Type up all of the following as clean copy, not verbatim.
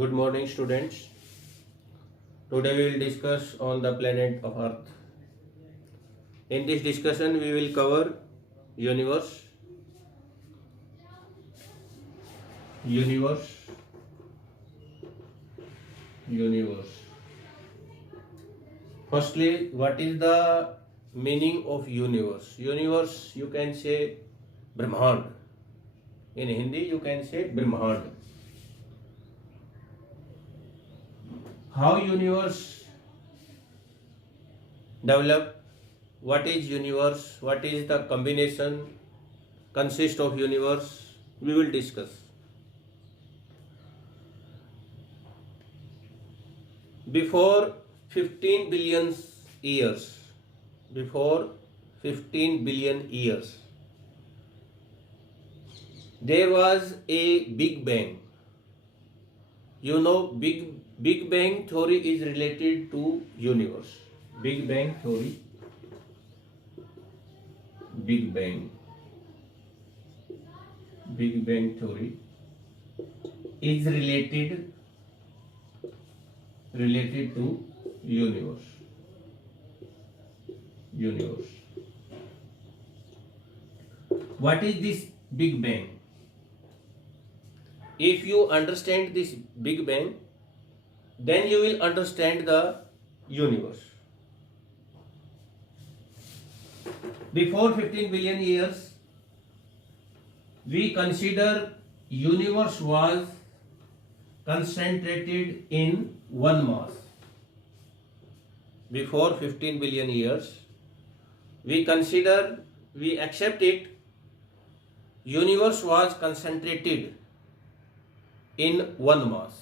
Good morning, students. Today we will discuss on the planet of Earth. In this discussion, we will cover universe, universe, universe. Firstly, what is the meaning of universe? Universe, you can say Brahmand. In Hindi, you can say Brahmand. How universe develop? What is universe? What is the combination consist of universe? We will discuss. Before 15 billion years, before 15 billion years, there was a Big Bang. You know, Big Bang theory is related to universe. Big Bang theory, Big Bang theory is related to universe. What is this Big Bang? If you understand this Big Bang, then you will understand the universe. Before 15 billion years, we consider universe was concentrated in one mass. Before 15 billion years, we accept it, universe was concentrated in one mass.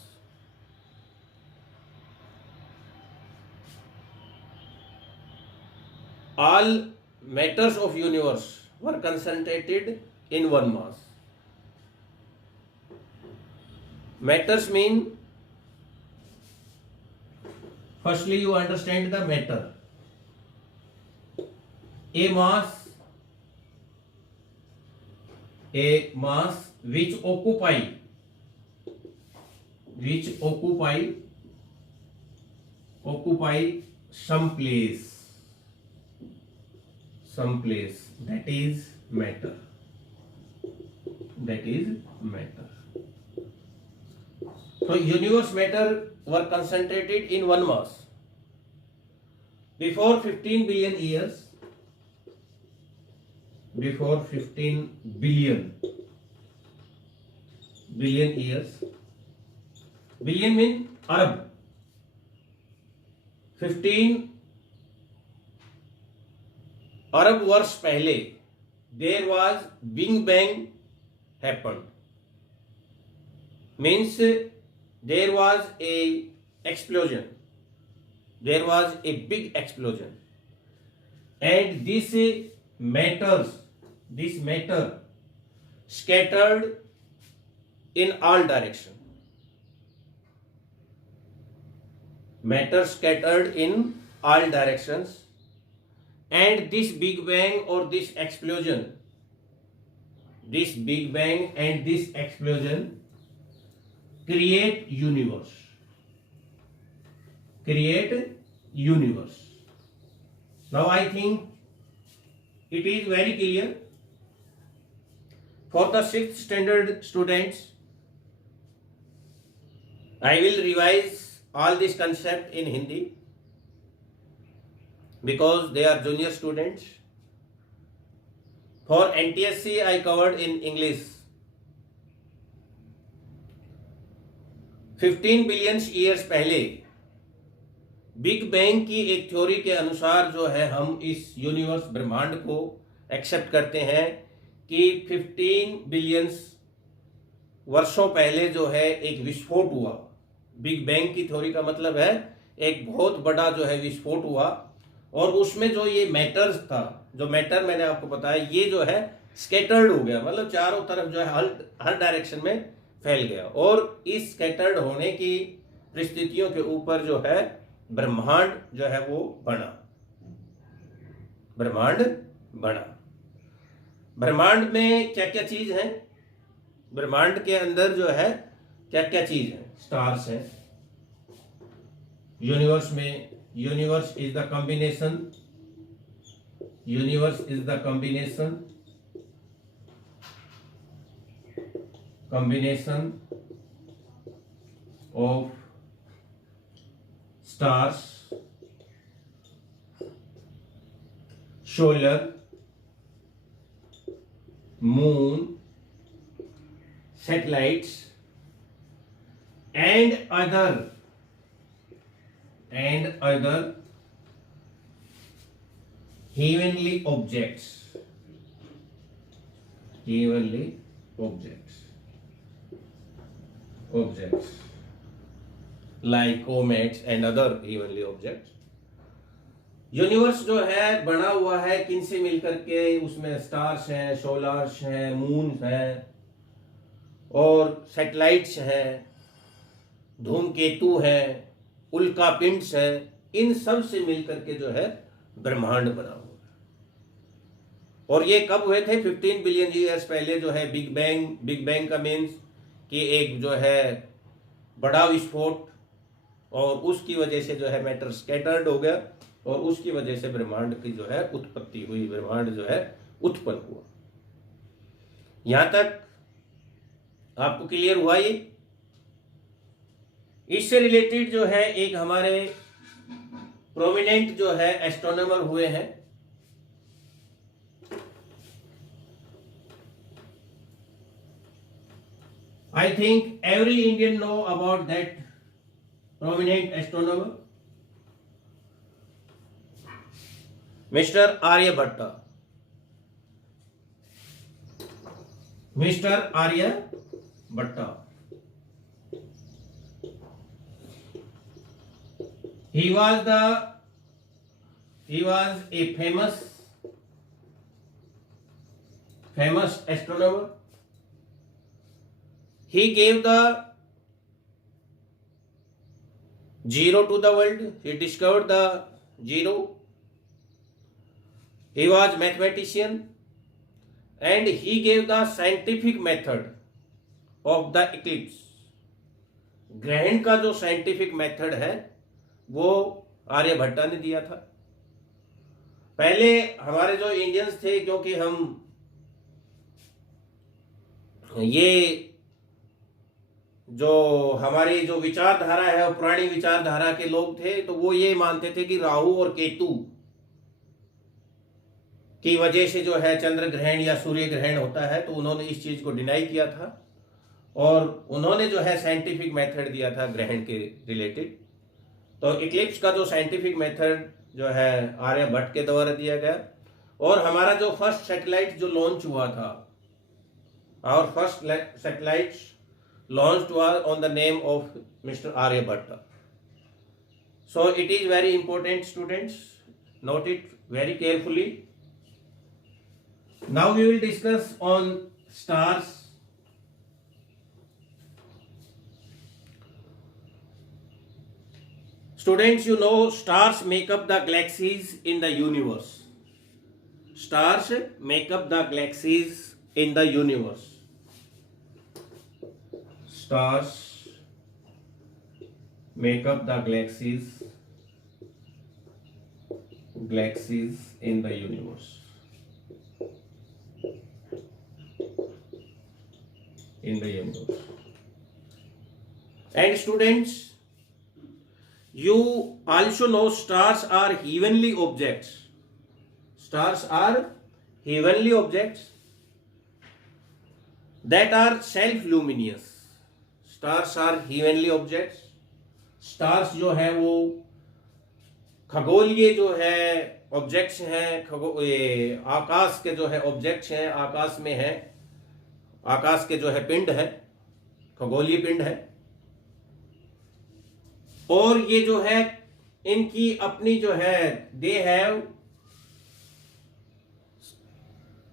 All matters of universe were concentrated in one mass. Matters mean, firstly you understand the matter. A mass which occupy some place, that is matter. So universe matter were concentrated in one mass. Before 15 billion years, before 15 billion years, billion mean Arab. 15 अरब वर्ष पहले there was Big Bang happened. Means there was a explosion. There was a big explosion. And this matter scattered in all directions. Matter scattered in all directions. And this Big Bang or this explosion, this Big Bang and this explosion create universe. Now I think it is very clear. For the 6th standard students, I will revise all this concept in Hindi, because they are junior students. For NTSC, I covered in English. 15 billion years पहले big bang की एक theory के अनुसार जो है हम इस universe ब्रह्मांड को एक्सेप्ट करते हैं कि 15 बिलियन वर्षों पहले जो है एक विस्फोट हुआ। बिग बैंग की थ्योरी का मतलब है एक बहुत बड़ा जो है विस्फोट हुआ, और उसमें जो ये मैटर्स था, जो मैटर मैंने आपको बताया, ये जो है स्कैटर्ड हो गया, मतलब चारों तरफ जो है हर डायरेक्शन में फैल गया। और इस स्कैटर्ड होने की परिस्थितियों के ऊपर जो है ब्रह्मांड जो है वो बना। ब्रह्मांड में क्या क्या चीज है? ब्रह्मांड के अंदर जो है क्या क्या चीज है? स्टार्स है यूनिवर्स में। Universe is the combination, universe is the combination of stars, solar, moon, satellites and other heavenly objects, like comets and other heavenly objects. Universe जो है बना हुआ है किन से मिलकर के? उसमें स्टार्स हैं, सोलर्स हैं, मून हैं और सैटेलाइट्स हैं, धूमकेतु हैं, उल्का पिंड्स हैं। इन सब से मिलकर के जो है ब्रह्मांड बना हुआ है। और ये कब हुए थे? 15 बिलियन ईयर्स पहले जो है बिग बैंग का मीन्स कि एक जो है बड़ा विस्फोट, और उसकी वजह से जो है मैटर स्कैटर्ड हो गया और उसकी वजह से ब्रह्मांड की जो है उत्पत्ति हुई, ब्रह्मांड जो है उत्पन्न हुआ। यहां तक आपको क्लियर हुआ? ये इससे रिलेटेड जो है एक हमारे प्रोमिनेंट जो है एस्ट्रोनॉमर हुए हैं, I think every Indian know about that prominent astronomer, Mr. Aryabhatta. Mr. Aryabhatta. He was a famous astronomer. He gave the zero to the world. He discovered the zero. He was mathematician and he gave the scientific method of the eclipse. ग्रहण का जो scientific method है वो आर्यभट्टा ने दिया था। पहले हमारे जो इंडियंस थे, क्योंकि हम ये जो हमारी जो विचारधारा है वो पुरानी विचारधारा के लोग थे, तो वो ये मानते थे कि राहु और केतु की वजह से जो है चंद्र ग्रहण या सूर्य ग्रहण होता है। तो उन्होंने इस चीज को डिनाई किया था और उन्होंने जो है साइंटिफिक मेथड दिया था ग्रहण के रिलेटेड। तो इक्लिप्स का जो साइंटिफिक मेथड जो है आर्यभट्ट के द्वारा दिया गया। और हमारा जो फर्स्ट सैटेलाइट जो लॉन्च हुआ था, और first satellite launched was on the name of Mr. Aryabhatta. So it is very important, students. Note it very carefully. Now we will discuss on stars. Students, you know stars make up the galaxies in the universe. Stars make up the galaxies in the universe. Stars make up the galaxies in the universe. And students, you also know stars are heavenly objects. Stars are heavenly objects that are self-luminous. Stars are heavenly objects. Stars जो है वो खगोलीय जो है objects हैं, ये आकाश के जो है ऑब्जेक्ट्स हैं, आकाश में है, आकाश के जो है पिंड है, खगोलीय पिंड है। और ये जो है इनकी अपनी जो है दे हैव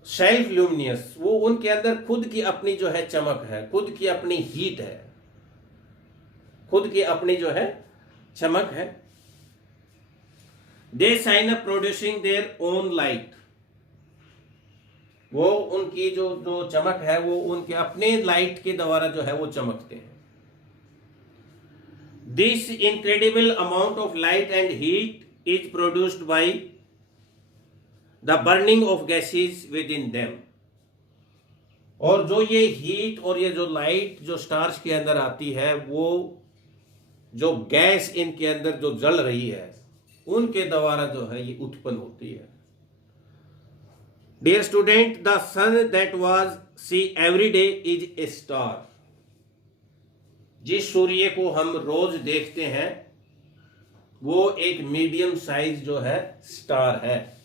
सेल्फ ल्यूमिनियस, वो उनके अंदर खुद की अपनी जो है चमक है, खुद की अपनी हीट है, खुद की अपनी जो है चमक है। They shine up producing their own light, वो उनकी जो चमक है वो उनके अपने लाइट के द्वारा जो है वो चमकते हैं। This incredible amount of light and heat is produced by the burning of gases with in them. और जो ये हीट और ये जो लाइट जो स्टार्स के अंदर आती है, वो जो गैस इनके अंदर जो जल रही है उनके द्वारा जो है ये उत्पन्न होती है। Dear student, the sun that was see every day is a star. जिस सूर्य को हम रोज देखते हैं वो एक मीडियम साइज जो है स्टार है।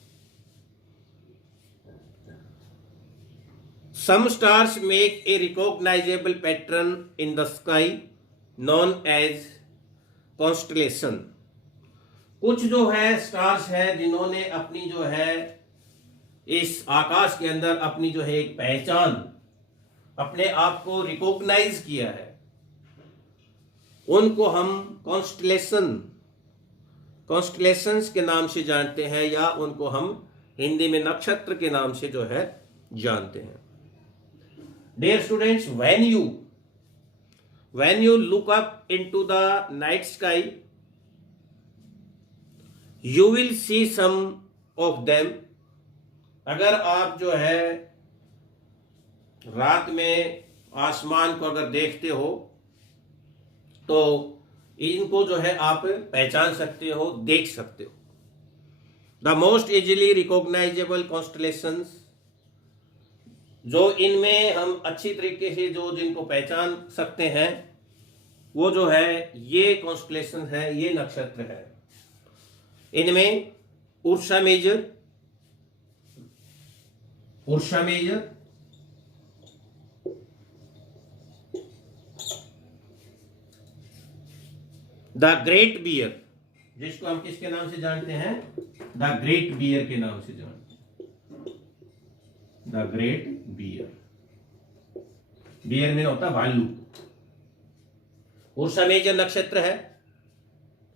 Some stars make a recognizable pattern in the sky known as constellation। कुछ जो है स्टार्स है जिन्होंने अपनी जो है इस आकाश के अंदर अपनी जो है एक पहचान, अपने आप को रिकॉग्नाइज किया है, उनको हम कॉन्स्टलेशंस के नाम से जानते हैं, या उनको हम हिंदी में नक्षत्र के नाम से जो है जानते हैं। Dear students, when you look up into the night sky, you will see some of them। अगर आप जो है रात में आसमान को अगर देखते हो तो इनको जो है आप पहचान सकते हो, देख सकते हो। The most easily recognisable constellations, जो इनमें हम अच्छी तरीके से जो जिनको पहचान सकते हैं वो जो है ये कॉन्स्टलेशन है, ये नक्षत्र है। इनमें Ursa Major, the Great Bear, जिसको हम किसके नाम से जानते हैं, द ग्रेट बियर के नाम से जानते हैं, द ग्रेट बियर। बियर में होता भालू। उर्सा मेजर नक्षत्र है,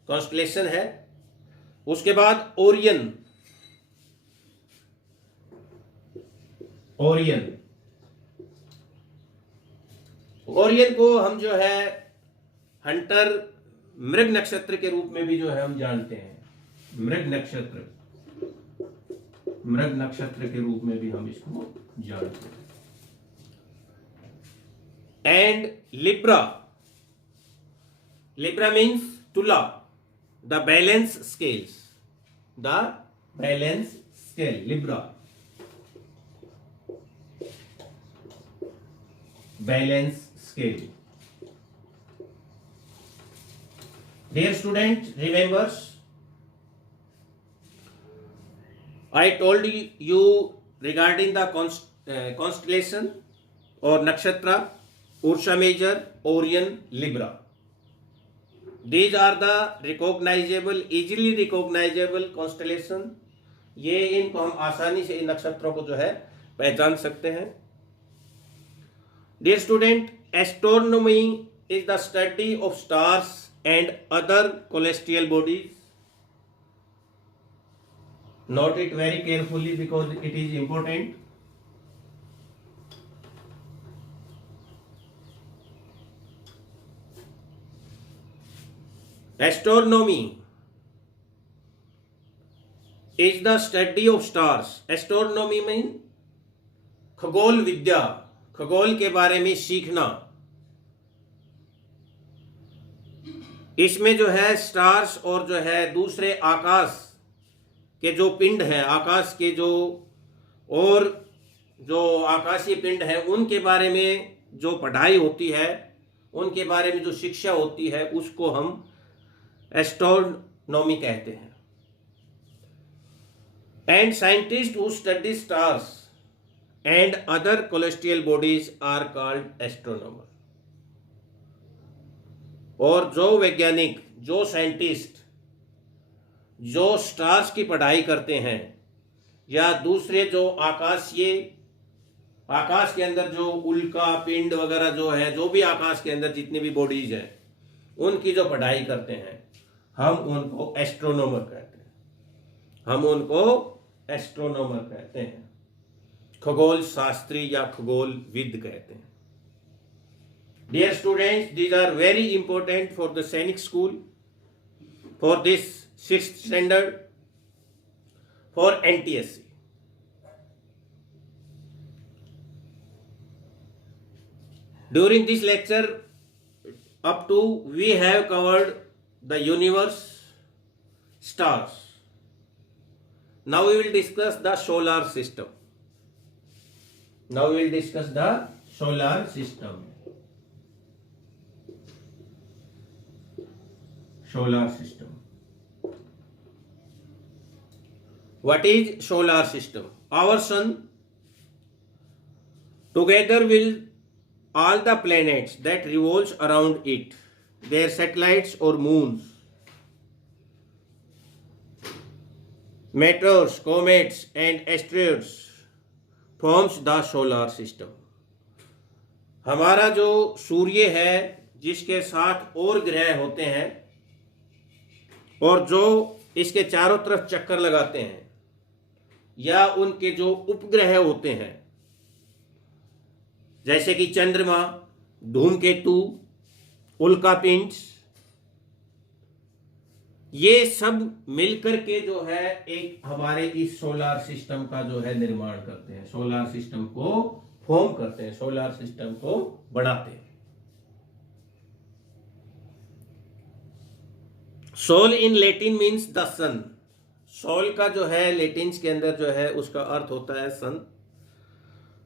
कॉन्स्टलेशन है। उसके बाद ओरियन, ओरियन को हम जो है हंटर, मृग नक्षत्र के रूप में भी जो है हम जानते हैं। मृग नक्षत्र के रूप में भी हम इसको जानते हैं। And Libra means Tula, the balance scale, Libra balance scale. Dear student, remembers, I told you regarding the constellation or nakshatra, Ursa Major, Orion, Libra. These are the easily recognizable constellation। ये इनको हम आसानी से इन नक्षत्रों को जो है पहचान सकते हैं। Dear student, astronomy is the study of stars and other celestial bodies। Note it very carefully because it is important। Astronomy is the study of stars। Astronomy means खगोल विद्या, खगोल के बारे में सीखना। इसमें जो है स्टार्स और जो है दूसरे आकाश के जो पिंड हैं, आकाश के जो और जो आकाशीय पिंड हैं उनके बारे में जो पढ़ाई होती है, उनके बारे में जो शिक्षा होती है, उसको हम एस्ट्रोनॉमी कहते हैं। And scientist who study stars and other celestial bodies are called astronomer. और जो वैज्ञानिक, जो साइंटिस्ट जो स्टार्स की पढ़ाई करते हैं या दूसरे जो आकाश के अंदर जो उल्का पिंड वगैरह जो है, जो भी आकाश के अंदर जितनी भी बॉडीज हैं उनकी जो पढ़ाई करते हैं, हम उनको एस्ट्रोनॉमर कहते हैं। खगोल शास्त्री या खगोल विद कहते हैं। Dear students, these are very important for the Sainik school, for this 6th standard, for NTSC. During this lecture, up to we have covered the universe, stars. Now we will discuss the solar system. Solar system. What is solar system? Our sun, together with all the planets that revolves around it, their satellites or moons, meteors, comets and asteroids forms the solar system. हमारा जो सूर्य है, जिसके साथ और ग्रह होते हैं और जो इसके चारों तरफ चक्कर लगाते हैं, या उनके जो उपग्रह होते हैं, जैसे कि चंद्रमा, धूमकेतु, उल्कापिंड, ये सब मिलकर के जो है एक हमारे इस सोलार सिस्टम का जो है निर्माण करते हैं, सोलार सिस्टम को फॉर्म करते हैं, सोलार सिस्टम को बढ़ाते हैं. Sol in Latin means the sun. Sol का जो है लैटिन्स के अंदर जो है उसका अर्थ होता है sun.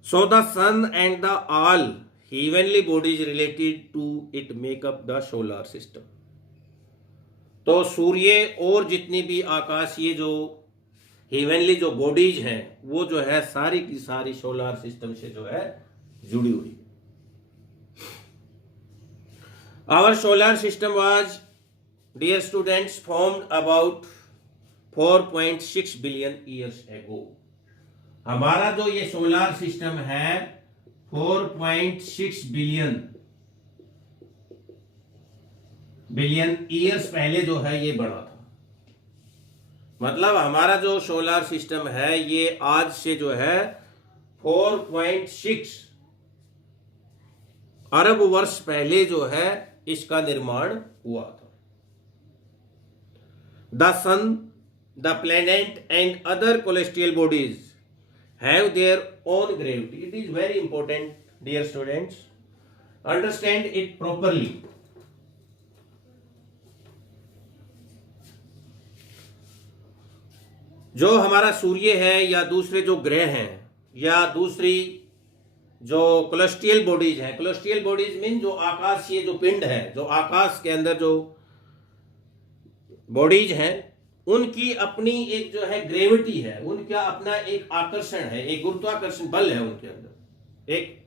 So the sun and the all heavenly bodies related to it make up the solar system. तो सूर्य और जितनी भी आकाशीय जो हेवनली जो बॉडीज हैं, वो जो है सारी की सारी सोलार सिस्टम से जो है जुड़ी हुई. Our solar system was, dear students, formed about 4.6 billion years ago. हमारा जो ये सोलार सिस्टम है 4.6 बिलियन ईयर्स पहले जो है ये बना था. मतलब हमारा जो सोलार सिस्टम है ये आज से जो है 4.6 अरब वर्ष पहले जो है इसका निर्माण हुआ था. The sun, the planet and other celestial bodies have their own gravity. It is very important, dear students. Understand it properly. जो हमारा सूर्य है या दूसरे जो ग्रह हैं या दूसरी जो कोलेस्ट्रियल बॉडीज हैं, कोलेस्ट्रियल बॉडीज मीन जो आकाशीय जो पिंड है, जो आकाश के अंदर जो बॉडीज हैं, उनकी अपनी एक जो है ग्रेविटी है, उनका अपना एक आकर्षण है, एक गुरुत्वाकर्षण बल है उनके अंदर, एक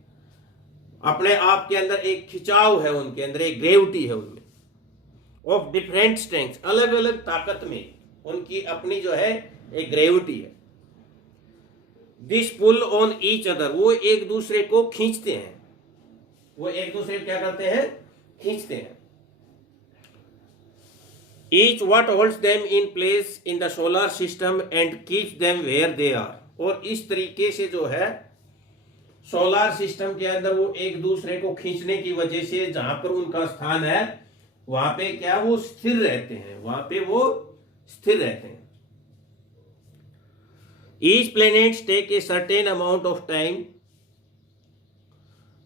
अपने आप के अंदर एक खिंचाव है, उनके अंदर एक ग्रेविटी है उनमें, ऑफ डिफरेंट स्ट्रेंथ, अलग अलग ताकत में उनकी अपनी जो है एक ग्रेविटी है. This pull on each other, वो एक दूसरे को खींचते हैं, वो एक दूसरे को क्या करते हैं, खींचते हैं. Each what holds them in place in the solar system and keeps them where they are. और इस तरीके से जो है सोलार सिस्टम के अंदर वो एक दूसरे को खींचने की वजह से जहां पर उनका स्थान है वहां पे क्या वो स्थिर रहते हैं, वहां पे वो स्थिर रहते हैं. Each planet take a certain amount of time.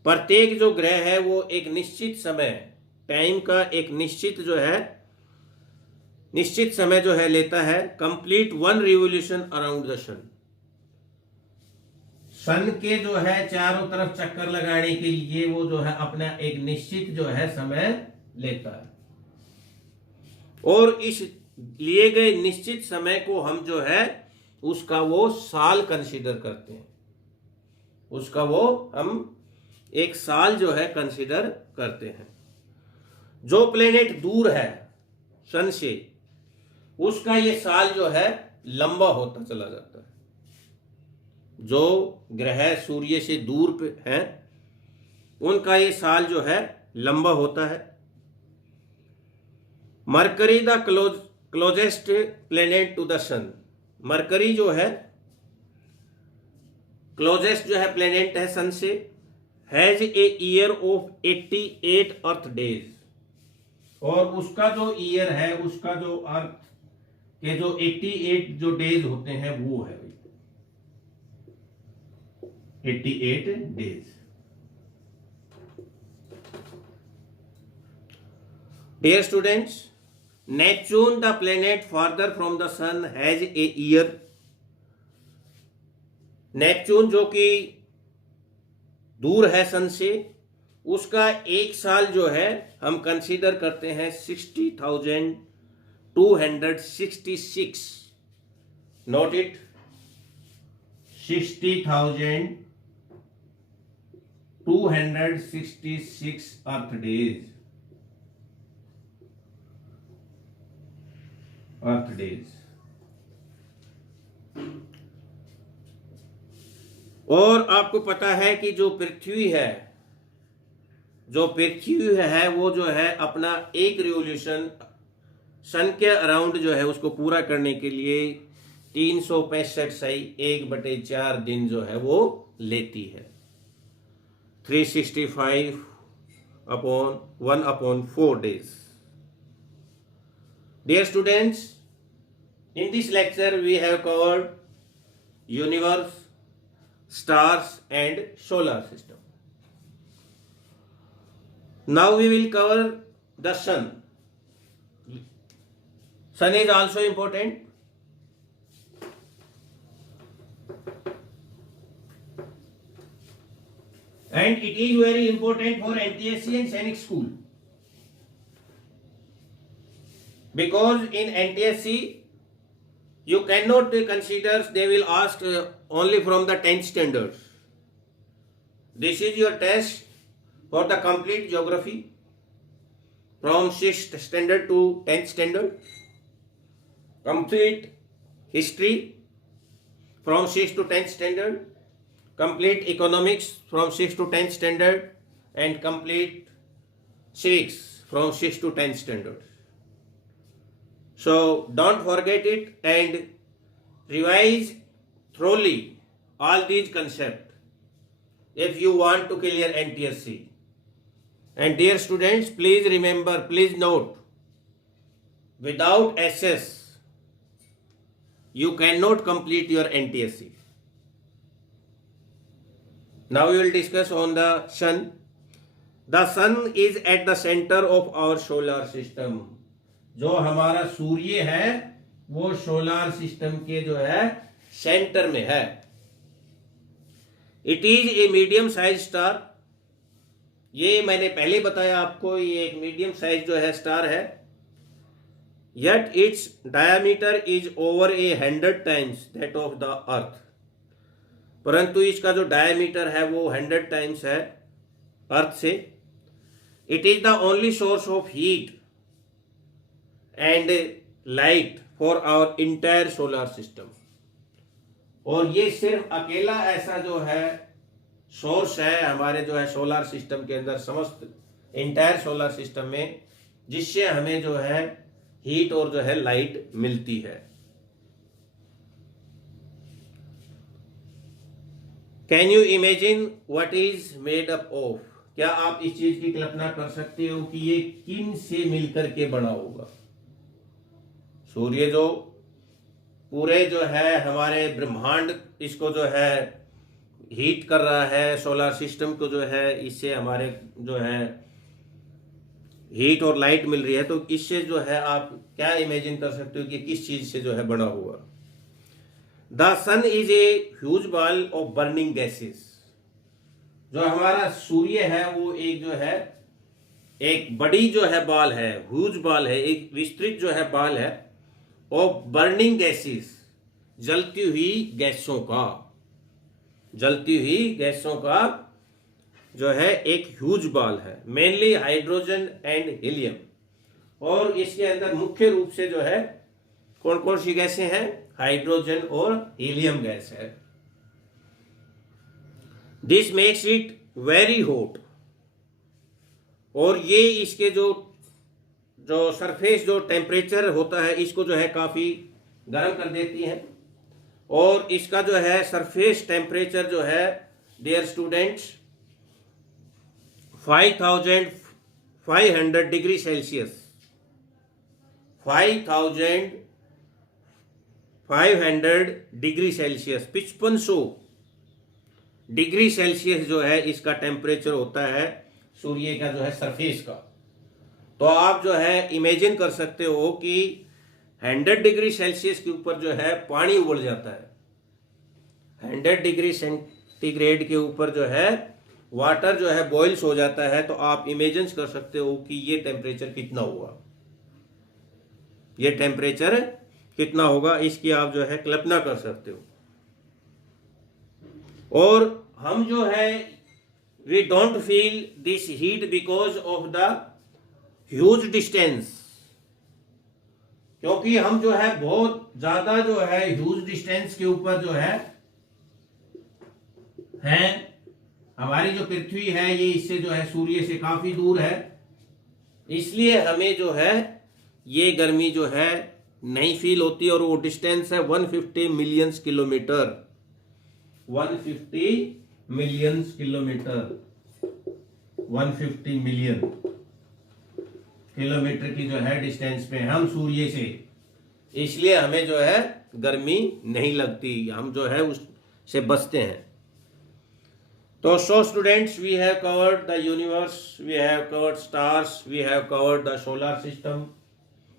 प्रत्येक जो ग्रह है वो एक निश्चित समय, टाइम का एक निश्चित जो है निश्चित समय जो है लेता है. Complete one revolution around the sun. Sun के जो है चारों तरफ चक्कर लगाने के लिए वो जो है अपना एक निश्चित जो है समय लेता है. और इस लिए गए निश्चित समय को हम जो है उसका वो साल कंसीडर करते हैं, उसका वो हम एक साल जो है कंसीडर करते हैं. जो प्लेनेट दूर है सन से उसका ये साल जो है लंबा होता चला जाता है. जो ग्रह सूर्य से दूर पे हैं उनका ये साल जो है लंबा होता है. Mercury the closest planet to the sun. Mercury जो है क्लोजेस्ट जो है प्लेनेट है सन से. Has a year of 88 earth days, और उसका जो ईयर है, उसका जो अर्थ के जो 88 जो डेज होते हैं वो है 88 days. Dear students, Neptune, the planet farther from the sun, has a year. Neptune जो कि दूर है सन से, उसका एक साल जो है हम कंसीडर करते हैं 60,266। Note it, 60,266 earth days. और आपको पता है कि जो पृथ्वी है वो जो है अपना एक रिवोल्यूशन सन के अराउंड जो है उसको पूरा करने के लिए 365/1/4 दिन जो है वो लेती है। 365/1/4 days। Dear students, in this lecture we have covered universe, stars and solar system. Now we will cover the sun. Sun is also important. And it is very important for NTSC and Sainik school. Because in NTSC you cannot consider, they will ask only from the 10th standard. This is your test for the complete geography from 6th standard to 10th standard, complete history from 6th to 10th standard, complete economics from 6th to 10th standard, and complete civics from 6th to 10th standard. So don't forget it and revise thoroughly all these concepts if you want to clear NTSC. And dear students, please remember, please note, without SS you cannot complete your NTSC. Now we will discuss on the sun. The sun is at the center of our solar system. जो हमारा सूर्य है वो solar system के जो है centre में है। It is a medium size star. ये मैंने पहले बताया आपको, ये एक मीडियम साइज जो है स्टार है। Yet its diameter is over 100 times that of the earth. परंतु इसका जो डायमीटर है वो 100 टाइम्स है अर्थ से। It is the only source of heat and light for our entire solar system. और ये सिर्फ अकेला ऐसा जो है सोर्स है हमारे जो है सोलर सिस्टम के अंदर, समस्त इंटायर सोलर सिस्टम में, जिससे हमें जो है हीट और जो है लाइट मिलती है। Can you imagine what is made up of? क्या आप इस चीज की कल्पना कर सकते हो कि ये किन से मिलकर के बना होगा? सूर्य जो पूरे जो है हमारे ब्रह्मांड इसको जो है हीट कर रहा है, सोलर सिस्टम को जो है इससे हमारे जो है हीट और लाइट मिल रही है, तो इससे जो है आप क्या इमेजिन कर सकते हो कि किस चीज से जो है बना हुआ? The sun is a huge ball of burning gases. जो हमारा सूर्य है वो एक जो है एक बड़ी जो है बॉल है, ह्यूज बॉल है, एक विस्तृत जो है बॉल है ऑफ बर्निंग गैसेस, जलती हुई गैसों का, जलती हुई गैसों का जो है एक ह्यूज बॉल है। Mainly hydrogen and helium. और इसके अंदर मुख्य रूप से जो है कौन कौन सी गैसें हैं? हाइड्रोजन और हीलियम गैस है। This makes it very hot. और ये इसके जो सरफेस जो टेम्परेचर होता है इसको जो है काफी गर्म कर देती है। और इसका जो है सरफेस टेम्परेचर जो है dear students 5500 degree Celsius, 5500 degree Celsius, 5500 degree Celsius जो है इसका टेम्परेचर होता है सूर्य का जो है सरफेस का। तो आप जो है इमेजिन कर सकते हो कि 100 डिग्री सेल्सियस के ऊपर जो है पानी उबल जाता है, 100 डिग्री सेंटीग्रेड के ऊपर जो है वाटर जो है बॉइल्स हो जाता है। तो आप इमेजिन कर सकते हो कि ये टेम्परेचर कितना होगा, ये टेम्परेचर कितना होगा, इसकी आप जो है कल्पना कर सकते हो। और हम जो है we don't feel this heat because of the huge distance, क्योंकि हम जो है बहुत ज्यादा जो है ह्यूज डिस्टेंस के ऊपर जो है हमारी जो पृथ्वी है ये इससे जो है सूर्य से काफी दूर है, इसलिए हमें जो है ये गर्मी जो है नहीं फील होती। और वो डिस्टेंस है 150 million kilometre, 150 million kilometre, 150 million kilometre की जो है डिस्टेंस पे हम सूर्य से, इसलिए हमें जो है गर्मी नहीं लगती, हम जो है उससे बचते हैं। तो so students, we have covered the universe, we have covered stars, we have covered the solar system,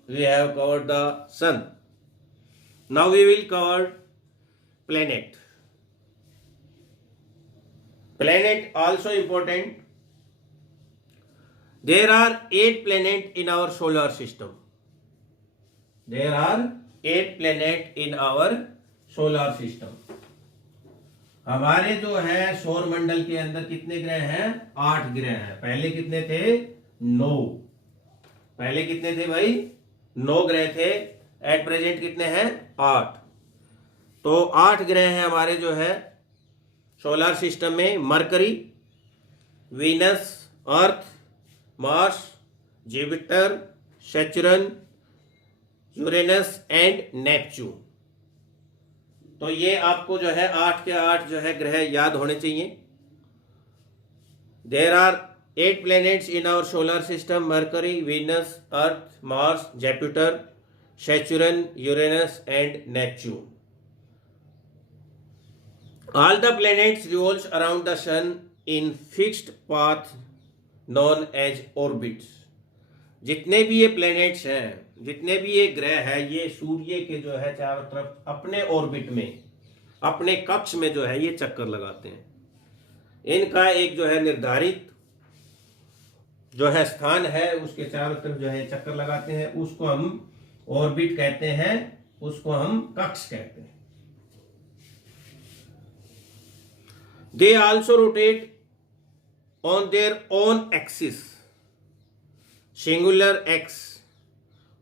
we have covered the sun. Now we will cover planet. Planet also important. There are 8 planets in our solar system. There are 8 planets in our solar system. हमारे जो है सौर मंडल के अंदर कितने ग्रह हैं? 8 ग्रह हैं। पहले कितने थे? 9। पहले कितने थे भाई? 9 ग्रह थे। एट प्रेजेंट कितने हैं? 8। तो 8 ग्रह हैं हमारे जो है सोलर सिस्टम में। Mercury, Venus, earth, Mars, Jupiter, Saturn, Uranus and Neptune. तो ये आपको जो है 8 के 8 जो है ग्रह याद होने चाहिए। There are 8 planets in our solar system: Mercury, Venus, Earth, Mars, Jupiter, Saturn, Uranus and Neptune. All the planets revolve around the sun in fixed path known as orbits. जितने भी ये प्लैनेट्स हैं, जितने भी ये ग्रह हैं, ये सूर्य के जो है चारों तरफ अपने ऑर्बिट में, अपने कक्ष में जो है ये चक्कर लगाते हैं। इनका एक जो है निर्धारित जो है स्थान है, उसके चारों तरफ जो है चक्कर लगाते हैं, उसको हम ऑर्बिट कहते हैं, उसको हम कक्ष कहते हैं। They also rotate on their own axis, singular axis,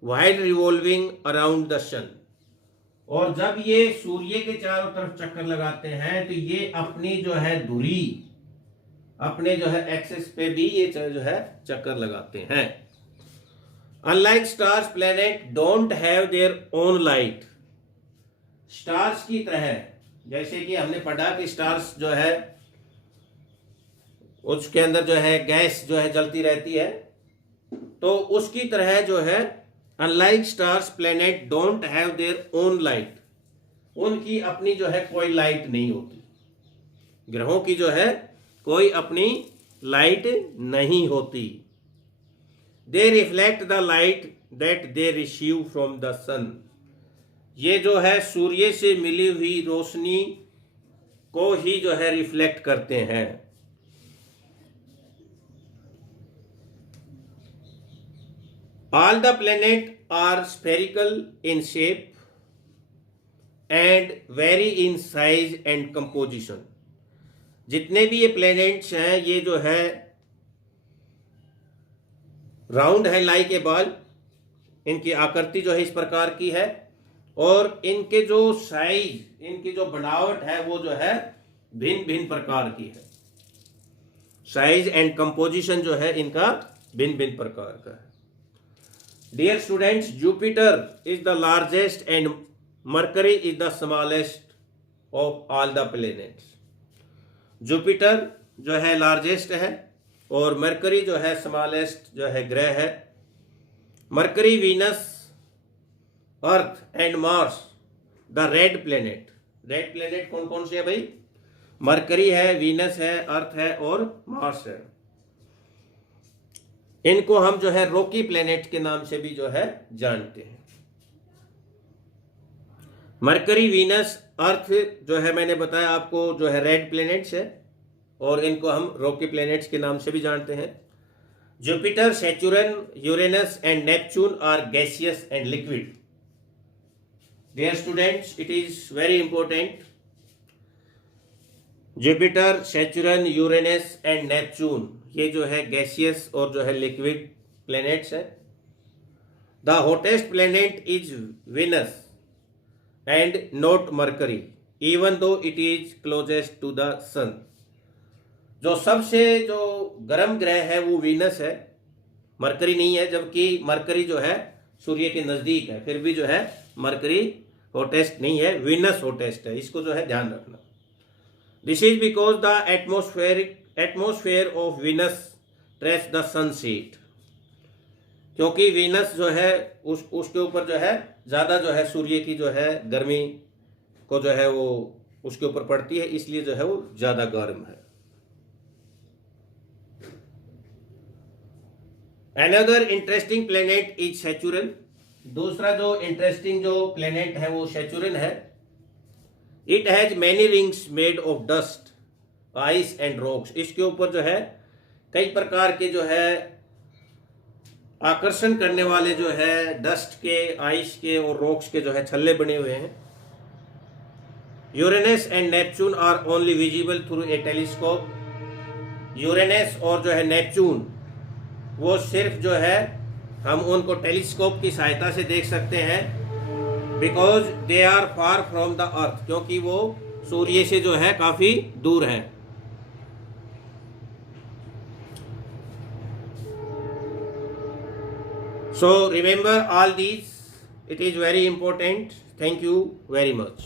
while revolving around the sun. और जब ये सूर्य के चारों तरफ चक्कर लगाते हैं तो ये अपनी जो है धुरी, अपने जो है एक्सिस पे भी ये जो है चक्कर लगाते हैं। Unlike stars, planet don't have their own light. Stars की तरह, जैसे कि हमने पढ़ा कि स्टार्स जो है उसके अंदर जो है गैस जो है जलती रहती है, तो उसकी तरह जो है unlike stars, planet don't have their own light. उनकी अपनी जो है कोई लाइट नहीं होती। ग्रहों की जो है कोई अपनी लाइट नहीं होती। They reflect the light that they receive from the sun. ये जो है सूर्य से मिली हुई रोशनी को ही जो है रिफ्लेक्ट करते हैं। All the planet are spherical in shape and vary in size and composition. जितने भी ये प्लैनेट्स हैं ये जो है राउंड है, लाइक ए बॉल। इनकी आकृति जो है इस प्रकार की है, और इनके जो साइज, इनकी जो बनावट है वो जो है भिन्न भिन्न प्रकार की है। साइज एंड कंपोजिशन जो है इनका भिन्न भिन्न प्रकार का है। Dear students, Jupiter is the largest and Mercury is the smallest of all the planets. Jupiter जो है लार्जेस्ट है और मरकरी जो है स्मॉलेस्ट जो है ग्रह है। Mercury, Venus, earth and Mars the red planet. Red planet कौन कौन से है भाई? मरकरी है, वीनस है, अर्थ है और मार्स है। इनको हम जो है रॉकी प्लेनेट के नाम से भी जो है जानते हैं। मरकरी, वीनस, अर्थ जो है मैंने बताया आपको जो है रेड प्लेनेट्स है और इनको हम रॉकी प्लेनेट्स के नाम से भी जानते हैं। Jupiter, Saturn, Uranus and Neptune are gaseous and liquid. Dear students, it is very important. Jupiter, Saturn, Uranus and Neptune ये जो है गैसियस और जो है लिक्विड प्लैनेट्स है। The hottest planet is Venus and not Mercury even though it is closest to the sun. जो सबसे जो गर्म ग्रह है वो वीनस है, मरकरी नहीं है, जबकि मरकरी जो है सूर्य के नजदीक है, फिर भी जो है मरकरी हॉटेस्ट नहीं है, वीनस हॉटेस्ट है। इसको जो है ध्यान रखना। This is because the atmosphere of Venus trace the sunset. क्योंकि वीनस जो है उसके ऊपर जो है ज़्यादा जो है सूर्य की जो है गर्मी को जो है वो उसके ऊपर पड़ती है, इसलिए जो है वो ज़्यादा गर्म है। Another interesting planet is Saturn। दूसरा जो इंटरेस्टिंग जो प्लेनेट है वो सैचुरन है। It has many rings made of dust, ice and rocks. इसके ऊपर जो है कई प्रकार के जो है आकर्षण करने वाले जो है डस्ट के, आइस के और रॉक्स के जो है छल्ले बने हुए हैं। Uranus and Neptune are only visible through a telescope. Uranus और जो है नेपच्यून वो सिर्फ जो है हम उनको टेलीस्कोप की सहायता से देख सकते हैं, because they are far from the earth, क्योंकि वो सूर्य से जो है काफी दूर है। So remember all these, it is very important. Thank you very much.